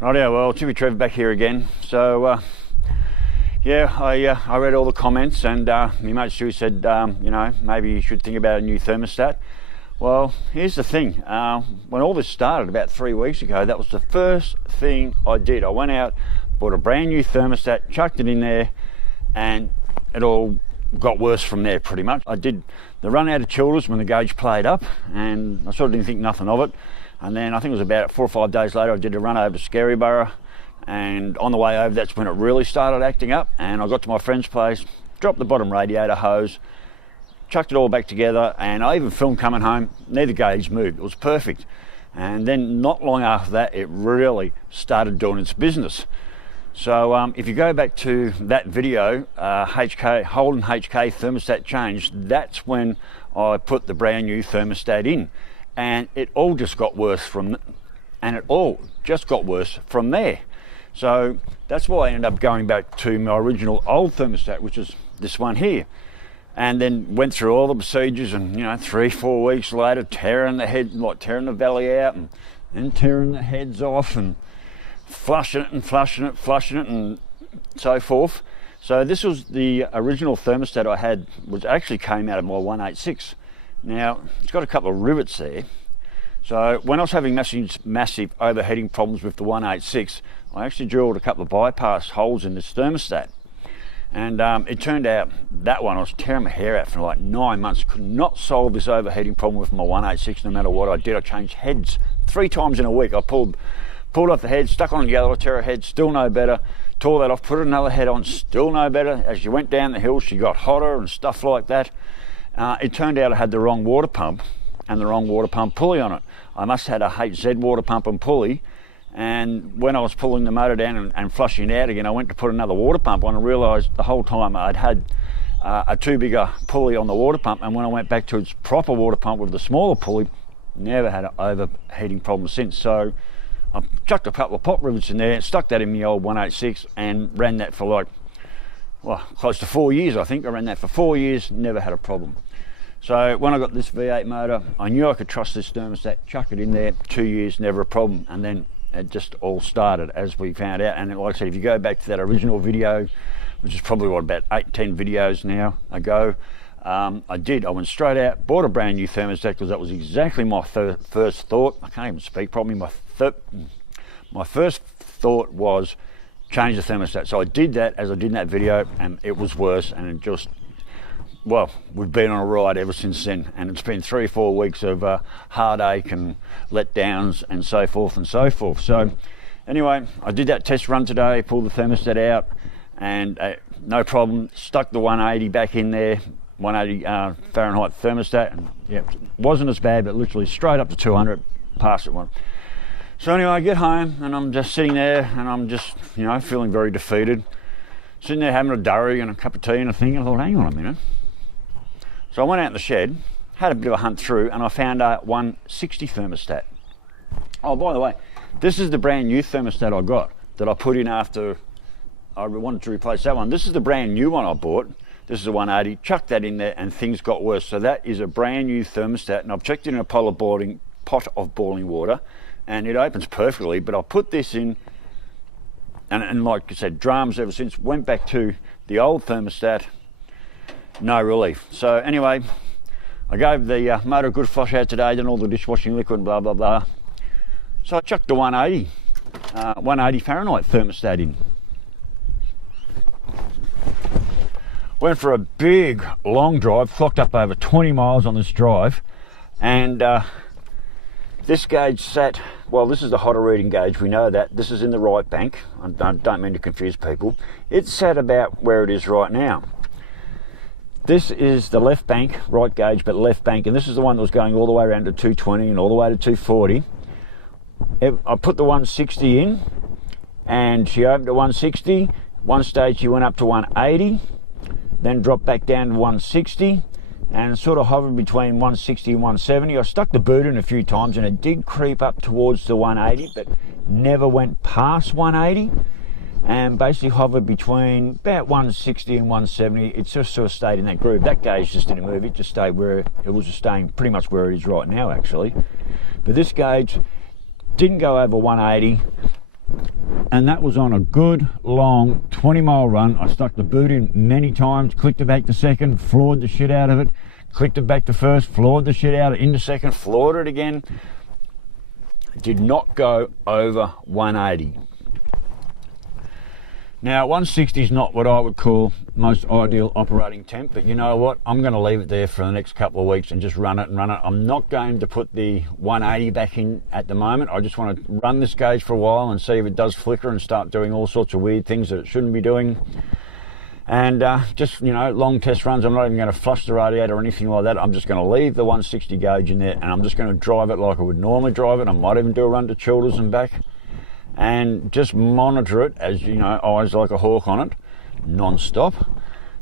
Rightio, well, Hippy Trev back here again. So, yeah, I read all the comments, and my mate Stu said, you know, maybe you should think about a new thermostat. Well, here's the thing. When all this started about 3 weeks ago, that was the first thing I did. I went out, bought a brand new thermostat, chucked it in there, and it all got worse from there pretty much. I did the run out of chillers when the gauge played up, and I sort of didn't think nothing of it. And then I think it was about 4 or 5 days later, I did a run over to Scaryborough, and on the way over, that's when it really started acting up. And I got to my friend's place, dropped the bottom radiator hose, chucked it all back together, and I even filmed coming home. Neither gauge moved. It was perfect. And then not long after that, it really started doing its business. So if you go back to that video, Holden HK thermostat change, that's when I put the brand new thermostat in. And it all just got worse from there. So that's why I ended up going back to my original old thermostat, which is this one here. And then went through all the procedures, and 3-4 weeks later, tearing the valley out, and then tearing the heads off, and flushing it, and so forth. So this was the original thermostat I had, which actually came out of my 186. Now, it's got a couple of rivets there. So when I was having massive overheating problems with the 186, I actually drilled a couple of bypass holes in this thermostat. And it turned out that one, I was tearing my hair out for like 9 months, could not solve this overheating problem with my 186 no matter what I did. I changed heads 3 times in a week. I pulled off the head, stuck on the other, tear a head, still no better. Tore that off, put another head on, still no better. As you went down the hill, she got hotter and stuff like that. It turned out I had the wrong water pump and the wrong water pump pulley on it. I must have had a HZ water pump and pulley, and when I was pulling the motor down and flushing it out again, I went to put another water pump on and realised the whole time I'd had a too big a pulley on the water pump, and when I went back to its proper water pump with the smaller pulley, never had an overheating problem since. So I chucked a couple of pop rivets in there, stuck that in the old 186 and ran that for like, well, close to 4 years I think. I ran that for 4 years, never had a problem. So when I got this V8 motor, I knew I could trust this thermostat, chuck it in there, 2 years, never a problem. And then it just all started as we found out. And like I said, if you go back to that original video, which is probably what, about 8-10 videos now ago, I went straight out, bought a brand new thermostat, because that was exactly my first thought. I can't even speak, probably my first thought was change the thermostat. So I did that as I did in that video, and it was worse, and it just, well, we've been on a ride ever since then, and it's been 3 or 4 weeks of heartache and letdowns and so forth and so forth. So anyway, I did that test run today, pulled the thermostat out, and no problem, stuck the 180 back in there, 180 Fahrenheit thermostat, and yeah, wasn't as bad, but literally straight up to 200, passed it one. So anyway, I get home and I'm just sitting there, and I'm just, feeling very defeated. Sitting there having a durry and a cup of tea and a thing, and I thought, hang on a minute. So I went out in the shed, had a bit of a hunt through, and I found a 160 thermostat. Oh, by the way, this is the brand new thermostat I got that I put in after I wanted to replace that one. This is the brand new one I bought. This is a 180, chucked that in there and things got worse. So that is a brand new thermostat, and I've checked it in a pot of boiling water, and it opens perfectly, but I put this in, and like I said, dramas ever since. Went back to the old thermostat, no relief. So anyway, I gave the motor a good flush out today, done all the dishwashing liquid and blah, blah, blah. So I chucked the 180 Fahrenheit thermostat in. Went for a big, long drive, clocked up over 20 miles on this drive, and this gauge sat, well, this is the hotter reading gauge, we know that. This is in the right bank. I don't mean to confuse people. It sat about where it is right now. This is the left bank, right gauge, but left bank, and this is the one that was going all the way around to 220 and all the way to 240. I put the 160 in, and she opened at 160. One stage she went up to 180, then dropped back down to 160, and sort of hovered between 160 and 170. I stuck the boot in a few times, and it did creep up towards the 180, but never went past 180, and basically hovered between about 160 and 170. It just sort of stayed in that groove. That gauge just didn't move. It just stayed where it was, just staying pretty much where it is right now, actually. But this gauge didn't go over 180, and that was on a good long 20-mile run. I stuck the boot in many times, clicked it back to second, floored the shit out of it, clicked it back to first, floored the shit out of it into second, floored it again. Did not go over 180. Now 160 is not what I would call most ideal operating temp, but you know what, I'm going to leave it there for the next couple of weeks and just run it and run it. I'm not going to put the 180 back in at the moment. I just want to run this gauge for a while and see if it does flicker and start doing all sorts of weird things that it shouldn't be doing. And just, you know, long test runs. I'm not even going to flush the radiator or anything like that. I'm just going to leave the 160 gauge in there, and I'm just going to drive it like I would normally drive it. I might even do a run to Childers and back, and just monitor it, as you know, eyes like a hawk on it, non-stop.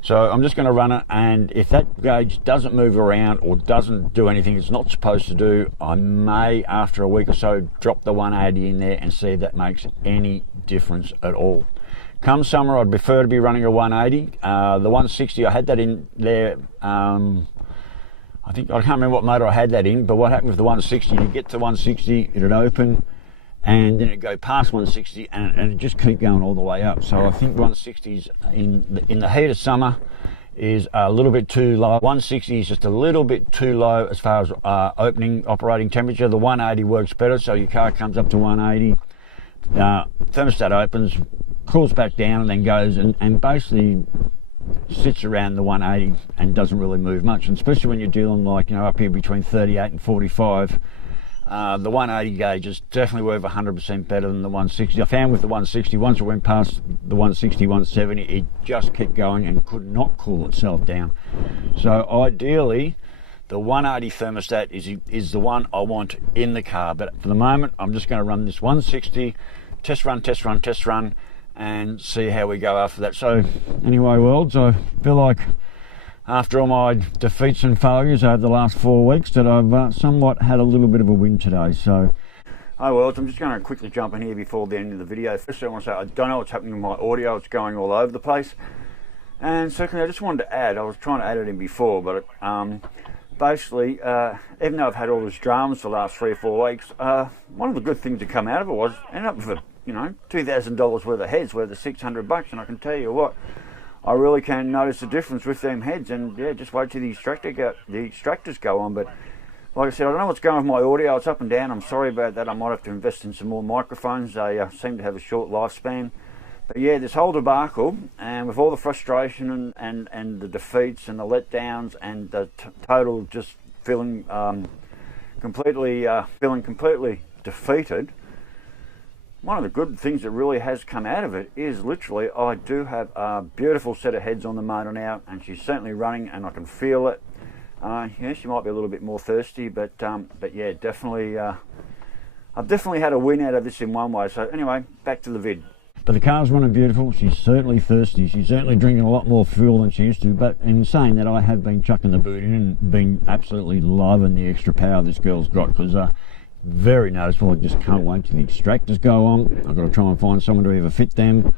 So I'm just going to run it, and if that gauge doesn't move around or doesn't do anything it's not supposed to do, I may, after a week or so, drop the 180 in there and see if that makes any difference at all. Come summer, I'd prefer to be running a 180. The 160, I had that in there, I can't remember what motor I had that in, but what happened with the 160, you get to 160, it'd open, and then it go past 160 and it just keep going all the way up. So I think 160s in the heat of summer is a little bit too low. 160 is just a little bit too low as far as opening operating temperature. The 180 works better, so your car comes up to 180, thermostat opens, cools back down, and then goes and basically sits around the 180 and doesn't really move much. And especially when you're dealing, like, you know, up here between 38 and 45, the 180 gauge is definitely worth 100% better than the 160. I found with the 160, once it went past the 160, 170, it just kept going and could not cool itself down. So ideally, the 180 thermostat is the one I want in the car. But for the moment, I'm just going to run this 160, test run, and see how we go after that. So anyway, worlds, I feel like after all my defeats and failures over the last 4 weeks that I've somewhat had a little bit of a win today. So, hi worlds, I'm just going to quickly jump in here before the end of the video. Firstly, I want to say I don't know what's happening with my audio. It's going all over the place. And secondly, I just wanted to add, I was trying to add it in before, but basically, even though I've had all this dramas for the last 3 or 4 weeks, one of the good things that come out of it was I ended up with a, you know, $2,000 worth of heads worth of $600, and I can tell you what, I really can notice the difference with them heads. And yeah, just wait till the extractors go on. But like I said, I don't know what's going with my audio. It's up and down. I'm sorry about that. I might have to invest in some more microphones. They seem to have a short lifespan. But yeah, this whole debacle, and with all the frustration and the defeats and the letdowns and the total just feeling completely defeated, one of the good things that really has come out of it is literally I do have a beautiful set of heads on the motor now, and she's certainly running and I can feel it. Yeah, she might be a little bit more thirsty, but yeah, definitely I've definitely had a win out of this in one way. So anyway, back to the vid. But the car's running beautiful. She's certainly thirsty. She's certainly drinking a lot more fuel than she used to. But in saying that, I have been chucking the boot in and been absolutely loving the extra power this girl's got, because very noticeable. I just can't wait till the extractors go on. I've got to try and find someone to either fit them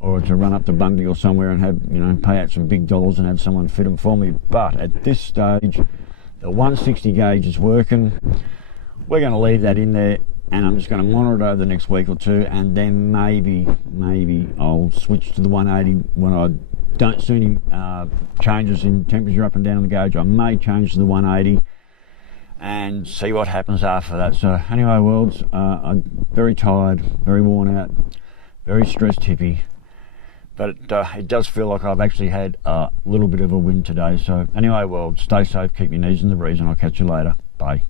or to run up to Bundy or somewhere and have, you know, pay out some big dollars and have someone fit them for me. But at this stage, the 160 gauge is working. We're going to leave that in there, and I'm just going to monitor it over the next week or two, and then maybe I'll switch to the 180 when I don't see any changes in temperature up and down the gauge. I may change to the 180 and see what happens after that. So anyway, worlds, I'm very tired, very worn out, very stressed hippie, but it does feel like I've actually had a little bit of a win today. So anyway, world, stay safe, keep your knees in the breeze, and I'll catch you later. Bye.